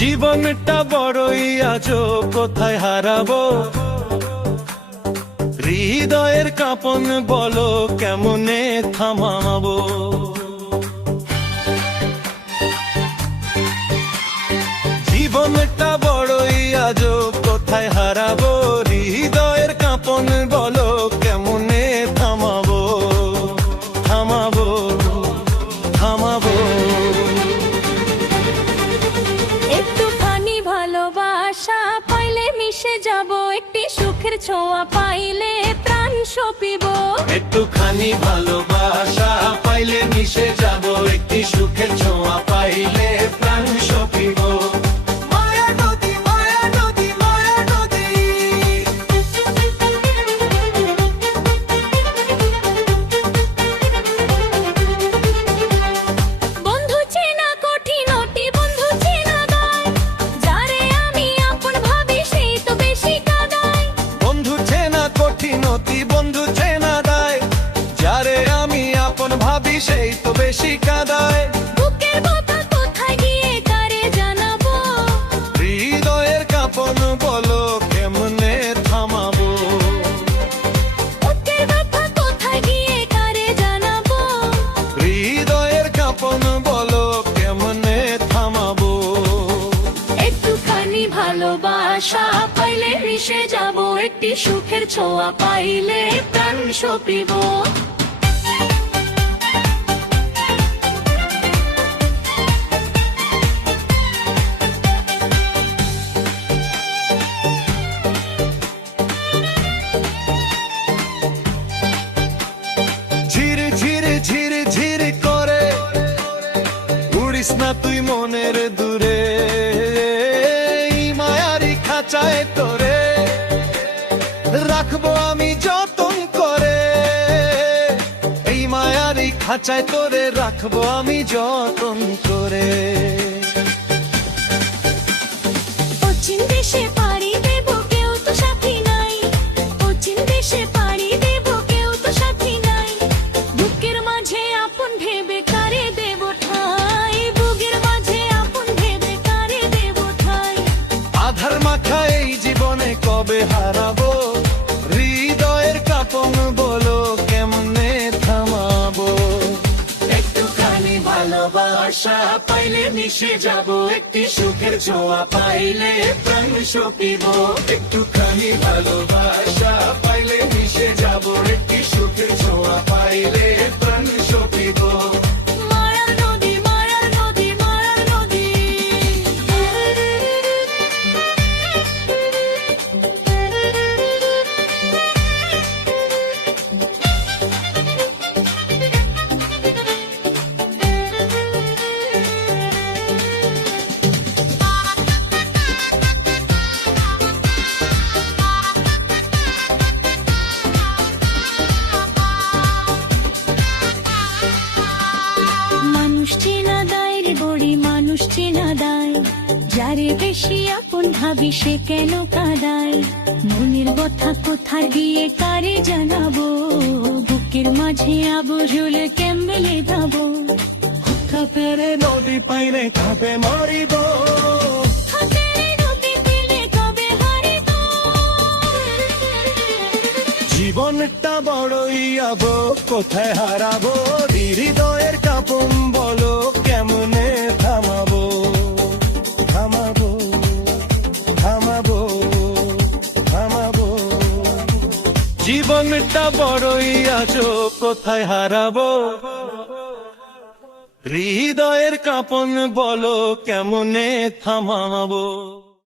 জীবনটা বড়ই আজ কোথায় হারাবো? হৃদয়ের কাপন বলো, কেমনে থামাবো? জীবনটা বড়ই আজ কোথায় হারাবো? সুখের ছোঁয়া পাইলে প্রাণ সপিব। একটুখানি ভালোবাসা পাইলে মিশে যাব, একটি সুখের ছোঁয়া পাইলে প্রাণ ভাবি সেই তো বেশি কাদায়। বুকের কথা কোথায় গিয়ে কারে জানাব? হৃদয়ের কাপন বলো কেমনে থামাবো? বুকের কথা কোথায় গিয়ে কারে জানাব? হৃদয়ের কাপন বলো কেমনে থামাবো? একটুখানি ভালোবাসা পাইলে মিশে যাব একটি সুখের ছোঁয়া পাইলে প্রাণ সপিব। না তুই মনের দূরে। মায়ারি খাঁচায় তোরে। রাখব আমি যতন করে। এই মায়ারি খাঁচায় তোরে, রাখব আমি যতন করে। দেশে হারাবো। হৃদয়ের কাপন বলো, কেমনে থামাবো? একটুখানি ভালোবাসা পাইলে মিশে যাব, একটি সুখের ছোঁয়া পাইলে প্রাণ সপিব। একটুখানি ভালোবাসা পাইলে মিশে যাব, একটি সুখের ছোঁয়া পাইলে চেনা দায় রে, বড়ি মানুষ চেনা দায়। যারে বেশি আপন ভাবি সে কেন কাদায়? মনের কথা কোথা গিয়ে কারে জানাব? বুকের মাঝে আবরুল কেমলে যাব থাকেরে নদী পাইলে কাপে মরিব। জীবনটা বড়ই আব, কোথায় হারাবো? হৃদয়ের কাপন বলো, কেমনে থামাবো? থামাবো থামাবো থামাবো। জীবনটা বড়ই আছো কোথায় হারাবো? হৃদয়ের কাপন বলো, কেমনে থামাবো?